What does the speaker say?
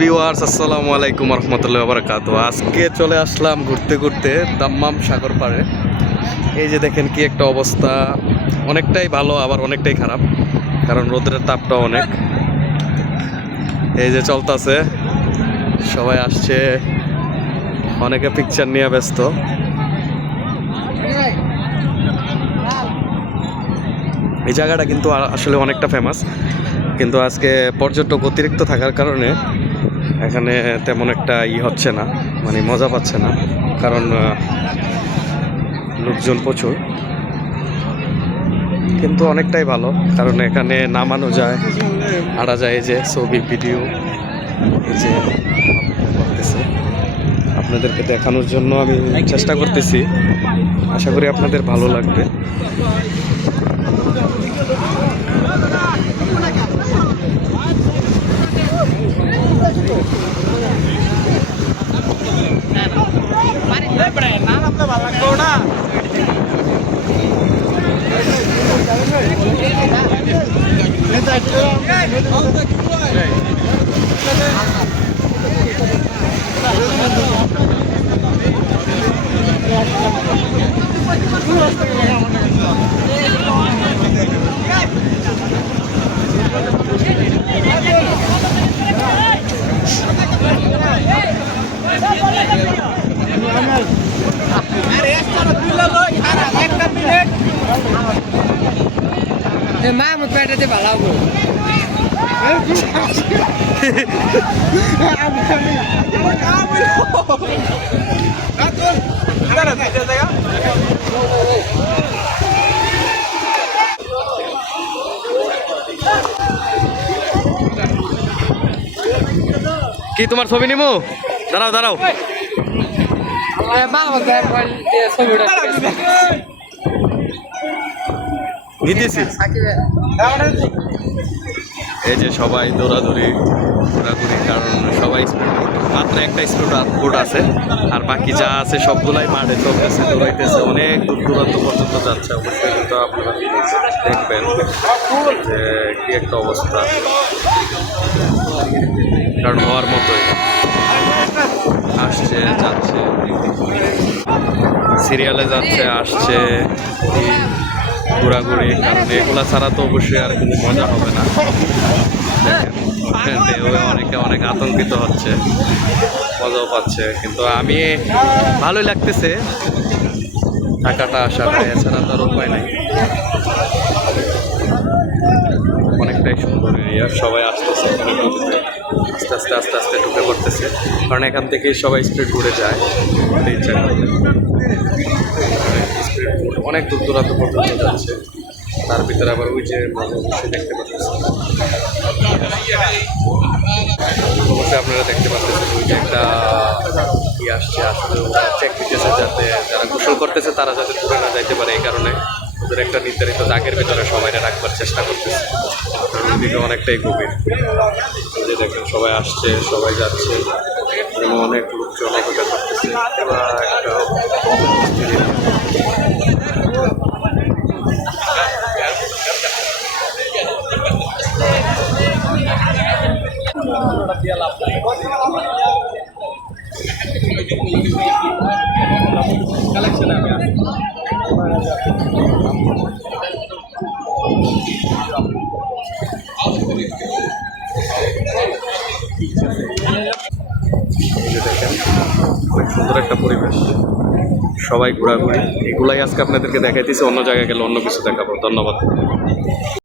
Viewers আসসালামু আলাইকুম রহমতুল্লাহি ওয়া বারাকাতুহু। আজকে চলে আসলাম ঘুরতে ঘুরতে দাম্মাম সাগর পাড়ে। এই যে দেখেন কি একটা অবস্থা, অনেকটাই ভালো আবার অনেকটাই খারাপ, কারণ রোদের তাপটা অনেক। এই যে চলতেছে, সবাই আসছে, অনেকে পিকচার নিয়ে ব্যস্ত। এই জায়গাটা কিন্তু আসলে অনেকটা ফেমাস, কিন্তু আজকে পর্যটক অতিরিক্ত থাকার কারণে এখানে তেমন একটা হচ্ছে না, মানে মজা পাচ্ছে না, কারণ লোকজন প্রচুর। কিন্তু অনেকটাই ভালো, কারণ এখানে নামানো যায়, হাঁটা যায়। এই যে ছবি ভিডিও এই যে করতেছে, আপনাদেরকে দেখানোর জন্য আমি চেষ্টা করতেছি। আশা করি আপনাদের ভালো লাগবে। Mahmud পেটাতে ভালো হবে। কি তোমার ছবি নিমু? দাঁড়াও দাঁড়াও, নিতেছি। এই যে সবাই দৌড়াদৌড়ি ঘোরাঘুরি, কারণ সবাই মাত্র একটা স্পোর্ট আছে, আর বাকি যা আছে সবগুলাই মাঠে চলতেছে, দৌড়াইতেছে, অনেক দূর দূরান্ত পর্যন্ত যাচ্ছে। অবশ্যই কিন্তু আপনারা দেখবেন যে কি একটা অবস্থা, কারণ হওয়ার মতোই আসছে যাচ্ছে, সিরিয়ালে যাচ্ছে আসছে, ঘোরাঘুরি। কারণ এগুলা ছাড়া তো অবশ্যই আর কোনো মজা হবে না। ঢেউয়ে অনেকে অনেক আতঙ্কিত হচ্ছে, মজাও পাচ্ছে, কিন্তু আমি ভালোই লাগতেছে টাকাটা আসার, এছাড়া তো আর উপায় নাই। অনেকটাই সুন্দর এরিয়া, সবাই আসতেছে, আস্তে আস্তে আস্তে আস্তে ঢুকে পড়তেছে, কারণ এখান থেকে সবাই স্পিড ঘুরে যায় ইচ্ছা করে। স্পিড অনেক দূর দূরান্ত পর্যন্ত যাচ্ছে, তার ভিতরে আবার ওই যে মজা অবশ্যই দেখতে পাচ্ছেন, অবশ্যই আপনারা দেখতে পাচ্ছেন ওই যে একটা আসছে, আসলে ওরা চেক দিতেছে যাতে যারা গোসল করতেছে তারা যাতে ঘুরে না যাইতে পারে, এই কারণে ওদের একটা নির্ধারিত দাগের ভিতরে সবাইকে রাখবার চেষ্টা করতেছে। ওইদিকে অনেকটাই গভীর, যে দেখেন সবাই আসছে সবাই যাচ্ছে, অনেক লোকজন অপেক্ষা করতেছে। দেখেন অনেক সুন্দর একটা পরিবেশ, সবাই ঘোরাঘুরি, এগুলাই আজকে আপনাদেরকে দেখাইতেছি। অন্য জায়গায় গেলে অন্য কিছু দেখাবো। ধন্যবাদ।